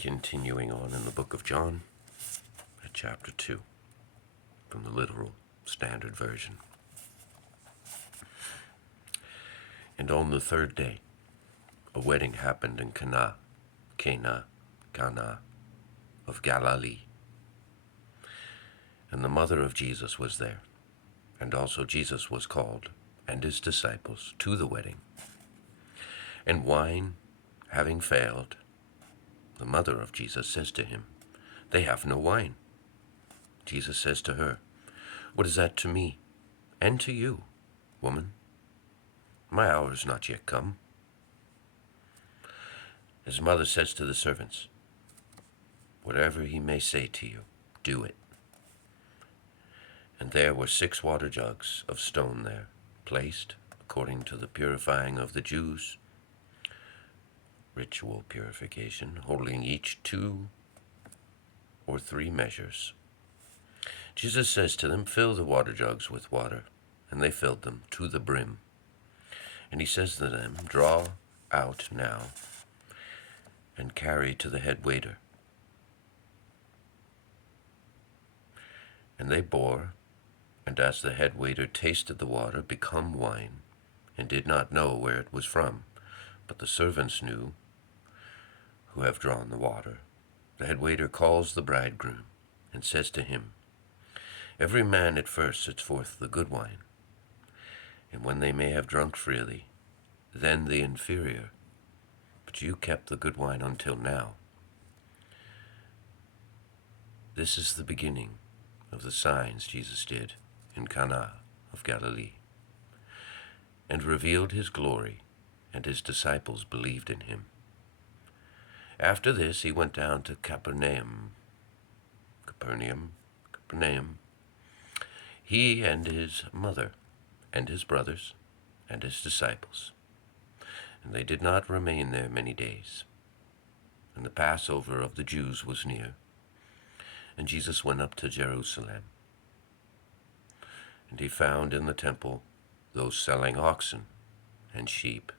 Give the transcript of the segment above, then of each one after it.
Continuing on in the book of John, at chapter 2, from the literal standard version. And on the third day, a wedding happened in Cana of Galilee. And the mother of Jesus was there, and also Jesus was called, and his disciples, to the wedding. And wine having failed, the mother of Jesus says to him, "They have no wine." Jesus says to her, "What is that to me, and to you, woman? My hour is not yet come." His mother says to the servants, "Whatever he may say to you, do it." And there were 6 water jugs of stone there, placed, according to the purifying of the Jews, ritual purification, holding each 2 or 3 measures. Jesus says to them, "Fill the water jugs with water," and they filled them to the brim. And he says to them, "Draw out now and carry to the head waiter." And they bore, and as the head waiter tasted the water become wine, and did not know where it was from, but the servants knew, who have drawn the water, the head waiter calls the bridegroom, and says to him, "Every man at first sets forth the good wine, and when they may have drunk freely, then the inferior. But you kept the good wine until now." This is the beginning of the signs Jesus did in Cana of Galilee, and revealed his glory, and his disciples believed in him. After this he went down to Capernaum, he and his mother, and his brothers, and his disciples. And they did not remain there many days. And the Passover of the Jews was near, and Jesus went up to Jerusalem. And he found in the temple those selling oxen, and sheep,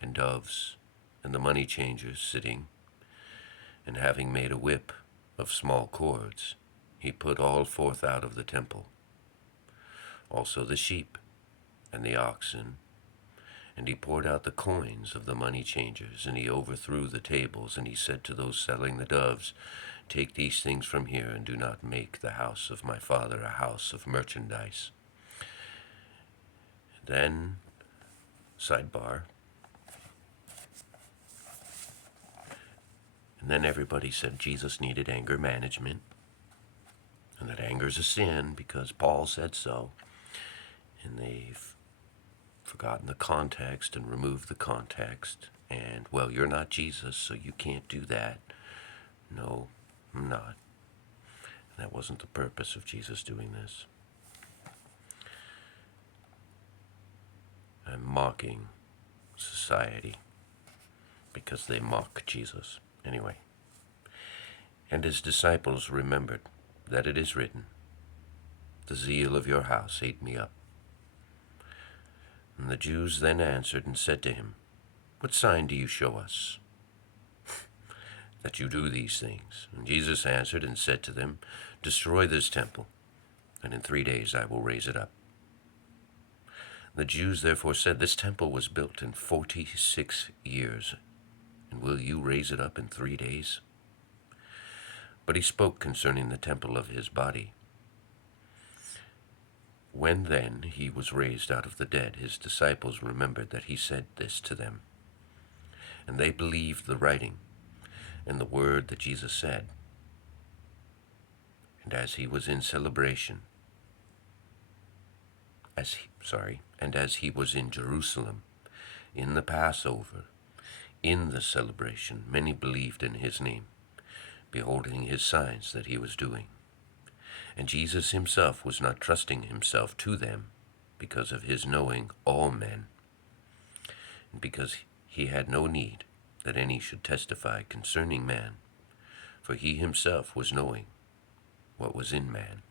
and doves, and the money changers sitting, and having made a whip of small cords, he put all forth out of the temple, also the sheep and the oxen, and he poured out the coins of the money changers, and he overthrew the tables, and he said to those selling the doves, "Take these things from here, and do not make the house of my Father a house of merchandise." Then, sidebar, and then everybody said Jesus needed anger management, and that anger is a sin because Paul said so, and they've forgotten the context and removed the context, and, well, you're not Jesus, so you can't do that. No, I'm not. And that wasn't the purpose of Jesus doing this. I'm mocking society because they mock Jesus. Anyway, and his disciples remembered that it is written, "The zeal of your house ate me up." And the Jews then answered and said to him, "What sign do you show us that you do these things?" And Jesus answered and said to them, "Destroy this temple, and in 3 days I will raise it up." The Jews therefore said, "This temple was built in 46 years, and will you raise it up in 3 days?" But he spoke concerning the temple of his body. When then he was raised out of the dead, his disciples remembered that he said this to them. And they believed the writing and the word that Jesus said. And as he was in celebration, and as he was in Jerusalem, in the Passover, in the celebration, many believed in his name, beholding his signs that he was doing. And Jesus himself was not trusting himself to them because of his knowing all men, and because he had no need that any should testify concerning man, for he himself was knowing what was in man.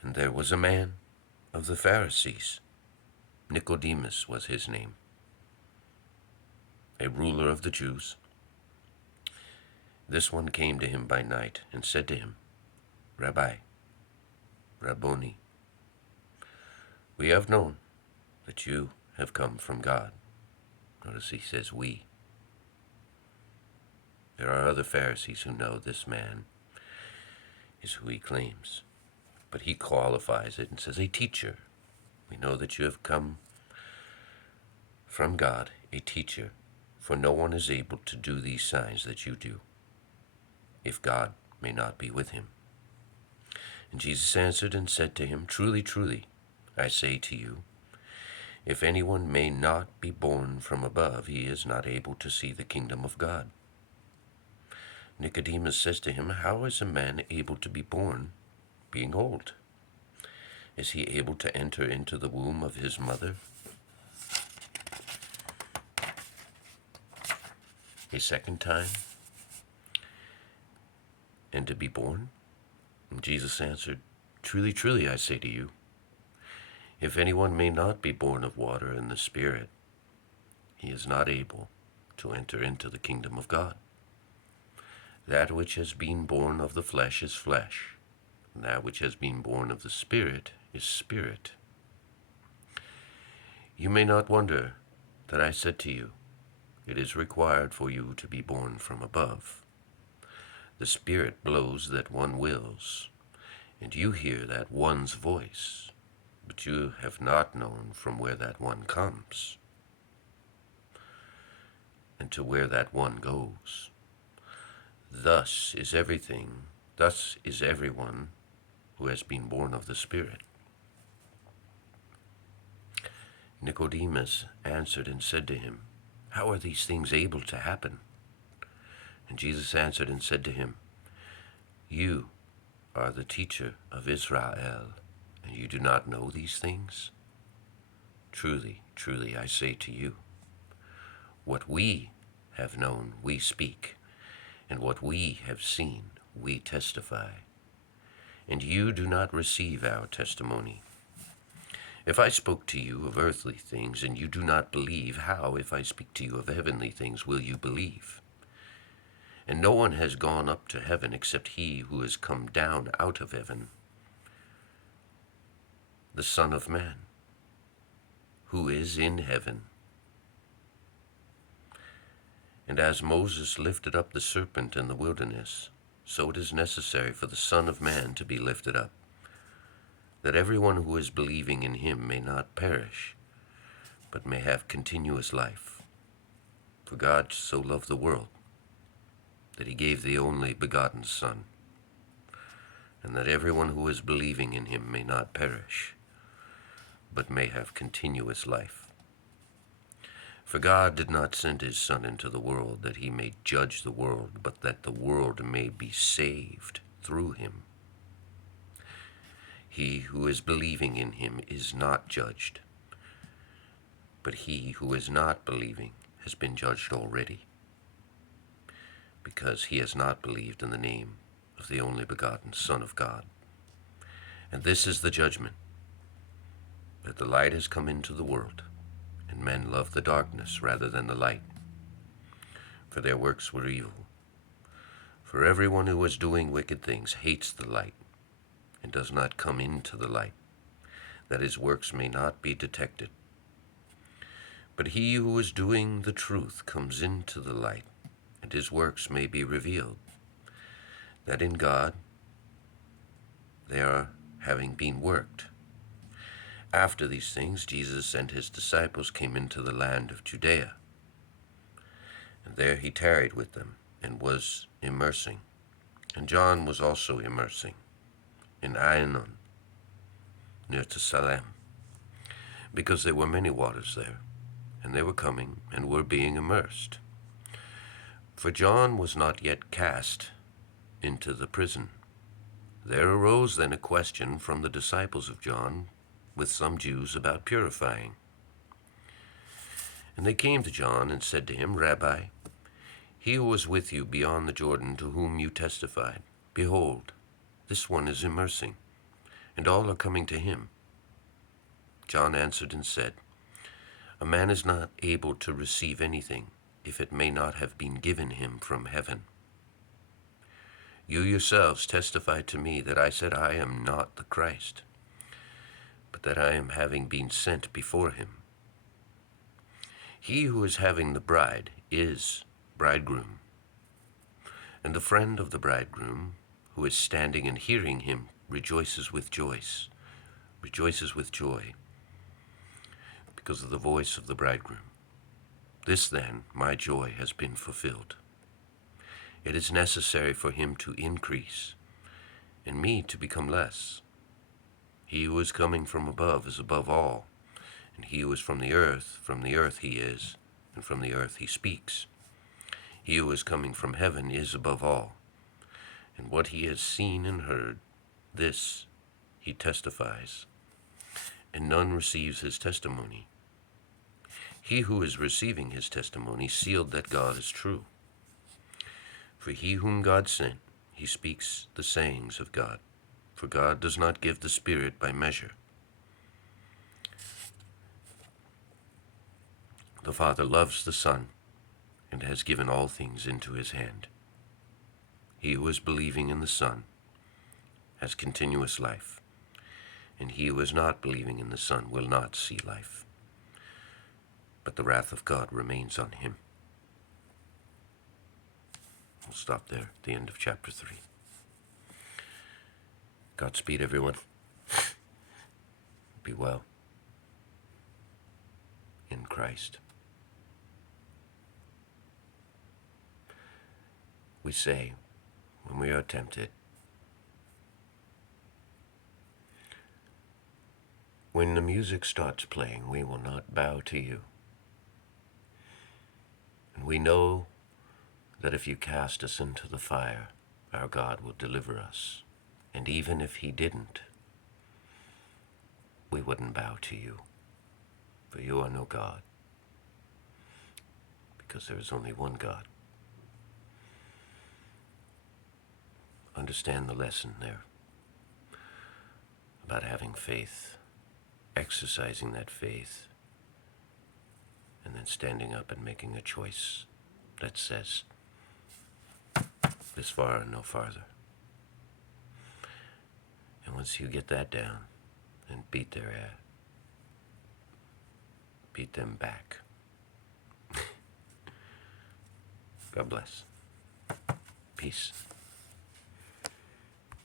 And there was a man of the Pharisees, Nicodemus was his name, a ruler of the Jews. This one came to him by night and said to him, Rabbi, Rabboni, we have known that you have come from God. Notice he says we. There are other Pharisees who know this man is who he claims, but he qualifies it and says, a teacher. We know that you have come from God, a teacher, for no one is able to do these signs that you do, if God may not be with him. And Jesus answered and said to him, Truly, truly, I say to you, if anyone may not be born from above, he is not able to see the kingdom of God. Nicodemus says to him, How is a man able to be born, being old? Is he able to enter into the womb of his mother a second time and to be born? And Jesus answered, Truly, truly, I say to you, if anyone may not be born of water and the Spirit, he is not able to enter into the kingdom of God. That which has been born of the flesh is flesh, and that which has been born of the Spirit is spirit. You may not wonder that I said to you, it is required for you to be born from above. The Spirit blows that one wills, and you hear that one's voice, but you have not known from where that one comes, and to where that one goes. Thus is everyone who has been born of the Spirit. Nicodemus answered and said to him, How are these things able to happen? And Jesus answered and said to him, You are the teacher of Israel, and you do not know these things? Truly, truly, I say to you, what we have known we speak, and what we have seen we testify, and you do not receive our testimony. If I spoke to you of earthly things, and you do not believe, how, if I speak to you of heavenly things, will you believe? And no one has gone up to heaven except he who has come down out of heaven, the Son of Man, who is in heaven. And as Moses lifted up the serpent in the wilderness, so it is necessary for the Son of Man to be lifted up, that everyone who is believing in him may not perish, but may have continuous life. For God so loved the world, that he gave the only begotten Son, and that everyone who is believing in him may not perish, but may have continuous life. For God did not send his Son into the world that he may judge the world, but that the world may be saved through him. He who is believing in him is not judged, but he who is not believing has been judged already, because he has not believed in the name of the only begotten Son of God. And this is the judgment, that the light has come into the world, and men love the darkness rather than the light, for their works were evil. For everyone who is doing wicked things hates the light, and does not come into the light, that his works may not be detected. But he who is doing the truth comes into the light, and his works may be revealed, that in God they are having been worked. After these things, Jesus and his disciples came into the land of Judea, and there he tarried with them, and was immersing. And John was also immersing in Aenon, near to Salem, because there were many waters there, and they were coming and were being immersed. For John was not yet cast into the prison. There arose then a question from the disciples of John with some Jews about purifying. And they came to John and said to him, Rabbi, he who was with you beyond the Jordan, to whom you testified, behold, this one is immersing, and all are coming to him. John answered and said, A man is not able to receive anything if it may not have been given him from heaven. You yourselves testified to me that I said I am not the Christ, but that I am having been sent before him. He who is having the bride is bridegroom, and the friend of the bridegroom, who is standing and hearing him, rejoices with joy, because of the voice of the bridegroom. This then, my joy has been fulfilled. It is necessary for him to increase, and me to become less. He who is coming from above is above all, and he who is from the earth he is, and from the earth he speaks. He who is coming from heaven is above all, and what he has seen and heard, this he testifies, and none receives his testimony. He who is receiving his testimony sealed that God is true. For he whom God sent, he speaks the sayings of God, for God does not give the Spirit by measure. The Father loves the Son, and has given all things into his hand. He who is believing in the Son has continuous life, and he who is not believing in the Son will not see life, but the wrath of God remains on him. We'll stop there at the end of chapter 3. Godspeed, everyone. Be well in Christ. We say, when we are tempted, when the music starts playing, we will not bow to you. And we know that if you cast us into the fire, our God will deliver us. And even if he didn't, we wouldn't bow to you, for you are no God, because there is only one God. Understand the lesson there about having faith, exercising that faith, and then standing up and making a choice that says, this far and no farther. And once you get that down and beat their ass, beat them back. God bless. Peace.